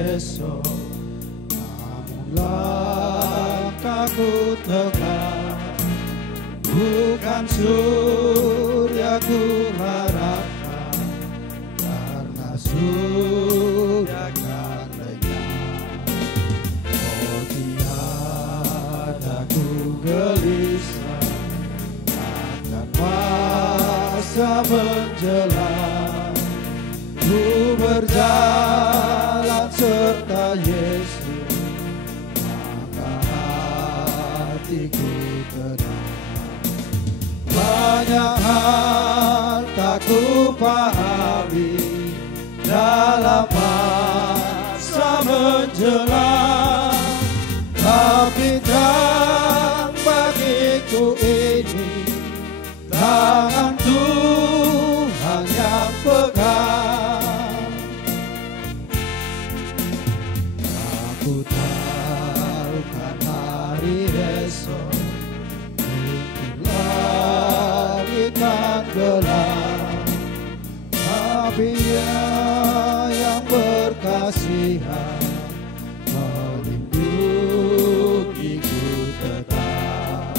esok, namun langkahku tegak, bukan surya ku harapkan, karena surya kan lenyap. Oh tiada ku gelisah akan masa menjelang, ku berjalan serta Yesus, maka hatiku tenang. Banyak hal tak ku pahami dalam masa menjelang, tapi terang bagiku ini tangan Tuhan yang pegang. Aku tahu kan hari esok mungkin langit tak gelap, tapi Dia yang berkasihan melindungiku tetap.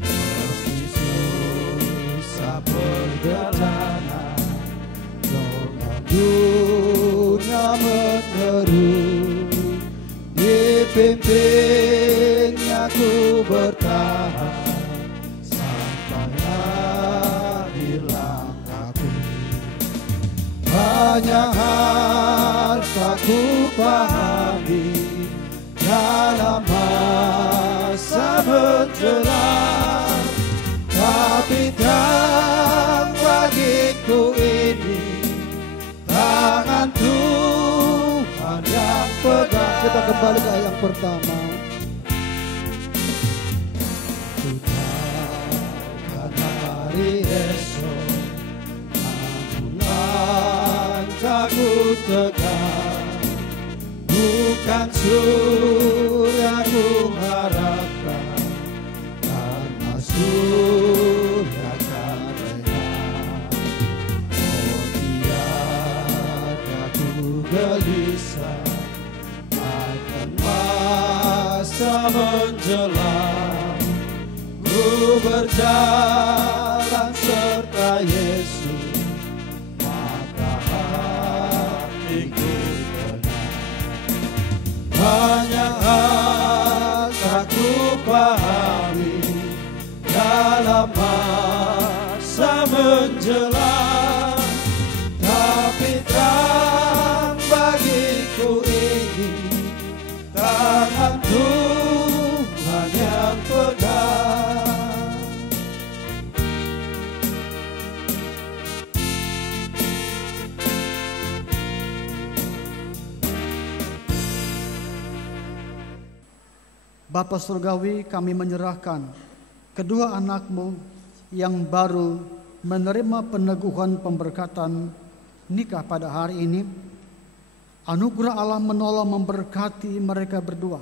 Meski susah perjalanan, dalam dunia menderu, dipimpinnya ku bertahan sampai akhir langkahku. Banyak hal tak ku pahami dalam masa menjelang, tapi terang bagiku ini tangan Tuhan yang pegang. Kita kembali ke ayat yang pertama. Ku takkan hari esok, namun langkahku tegak, bukan surya ku harapkan, karena surya kan lenyap. Oh tiada ku gelisah akan masa menjelang, ku berjalan serta Yesus, maka hatiku tenang. Banyak hal tak ku pahami dalam masa menjelang, tapi terang bagiku ini tangan Tuhan yang pegang. Bapa Surgawi, kami menyerahkan kedua anak-Mu yang baru menerima peneguhan pemberkatan nikah pada hari ini. Anugerah Allah menolong memberkati mereka berdua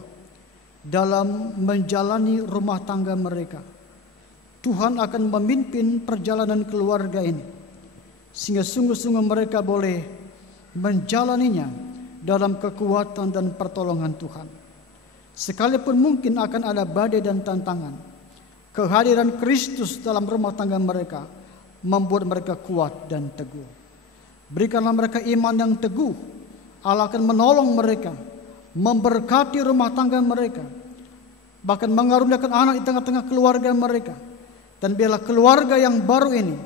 dalam menjalani rumah tangga mereka. Tuhan akan memimpin perjalanan keluarga ini, sehingga sungguh-sungguh mereka boleh menjalaninya dalam kekuatan dan pertolongan Tuhan. Sekalipun mungkin akan ada badai dan tantangan, kehadiran Kristus dalam rumah tangga mereka membuat mereka kuat dan teguh. Berikanlah mereka iman yang teguh. Allah akan menolong mereka, memberkati rumah tangga mereka, bahkan mengaruniakan anak di tengah-tengah keluarga mereka. Dan biarlah keluarga yang baru ini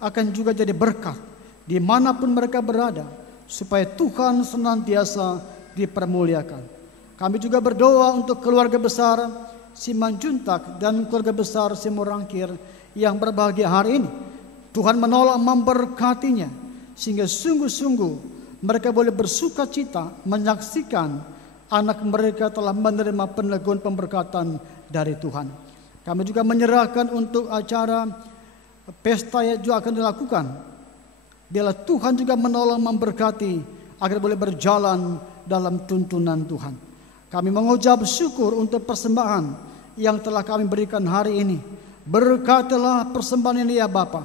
akan juga jadi berkat dimanapun mereka berada, supaya Tuhan senantiasa dipermuliakan. Kami juga berdoa untuk keluarga besar Simanjuntak dan keluarga besar Simorangkir yang berbahagia hari ini. Tuhan menolong memberkatinya, sehingga sungguh-sungguh mereka boleh bersuka cita menyaksikan anak mereka telah menerima peneguhan pemberkatan dari Tuhan. Kami juga menyerahkan untuk acara pesta yang juga akan dilakukan. Biarlah Tuhan juga menolong memberkati agar boleh berjalan dalam tuntunan Tuhan. Kami mengucap syukur untuk persembahan yang telah kami berikan hari ini. Berkatilah persembahan ini ya Bapa,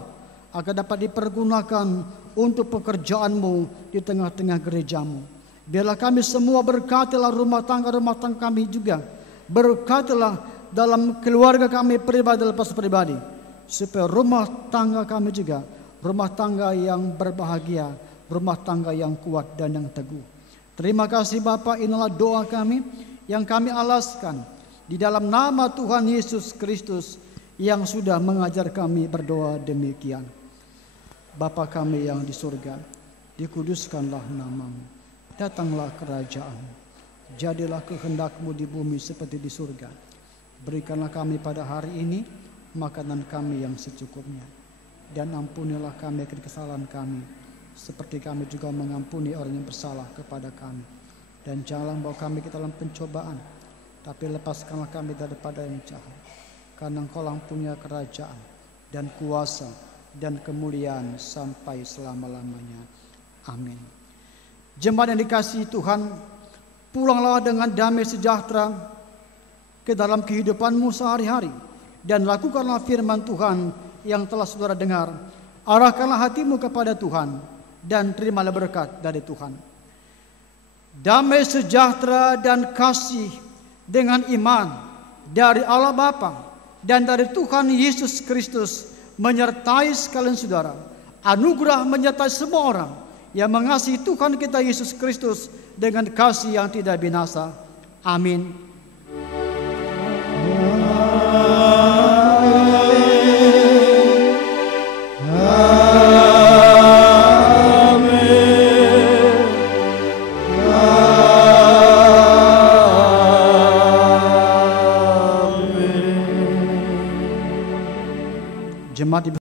agar dapat dipergunakan untuk pekerjaan-Mu di tengah-tengah gereja-Mu. Biarlah kami semua, berkatilah rumah tangga kami juga. Berkatilah dalam keluarga kami pribadi lepas pribadi, supaya rumah tangga kami juga rumah tangga yang berbahagia, rumah tangga yang kuat dan yang teguh. Terima kasih Bapa, inilah doa kami yang kami alaskan di dalam nama Tuhan Yesus Kristus yang sudah mengajar kami berdoa demikian. Bapa kami yang di surga, dikuduskanlah namamu. Datanglah kerajaan, jadilah kehendak-Mu di bumi seperti di surga. Berikanlah kami pada hari ini makanan kami yang secukupnya. Dan ampunilah kami kesalahan kami, seperti kami juga mengampuni orang yang bersalah kepada kami. Dan janganlah bawa kami ke dalam pencobaan, tapi lepaskanlah kami daripada yang jahat. Karena Engkau-lah punya kerajaan dan kuasa dan kemuliaan sampai selama-lamanya. Amin. Jemaat yang dikasihi Tuhan, pulanglah dengan damai sejahtera ke dalam kehidupanmu sehari-hari, dan lakukanlah firman Tuhan yang telah saudara dengar. Arahkanlah hatimu kepada Tuhan dan terimalah berkat dari Tuhan. Damai sejahtera dan kasih dengan iman dari Allah Bapa dan dari Tuhan Yesus Kristus menyertai sekalian saudara. Anugerah menyertai semua orang yang mengasihi Tuhan kita Yesus Kristus dengan kasih yang tidak binasa. Amin. Jemaat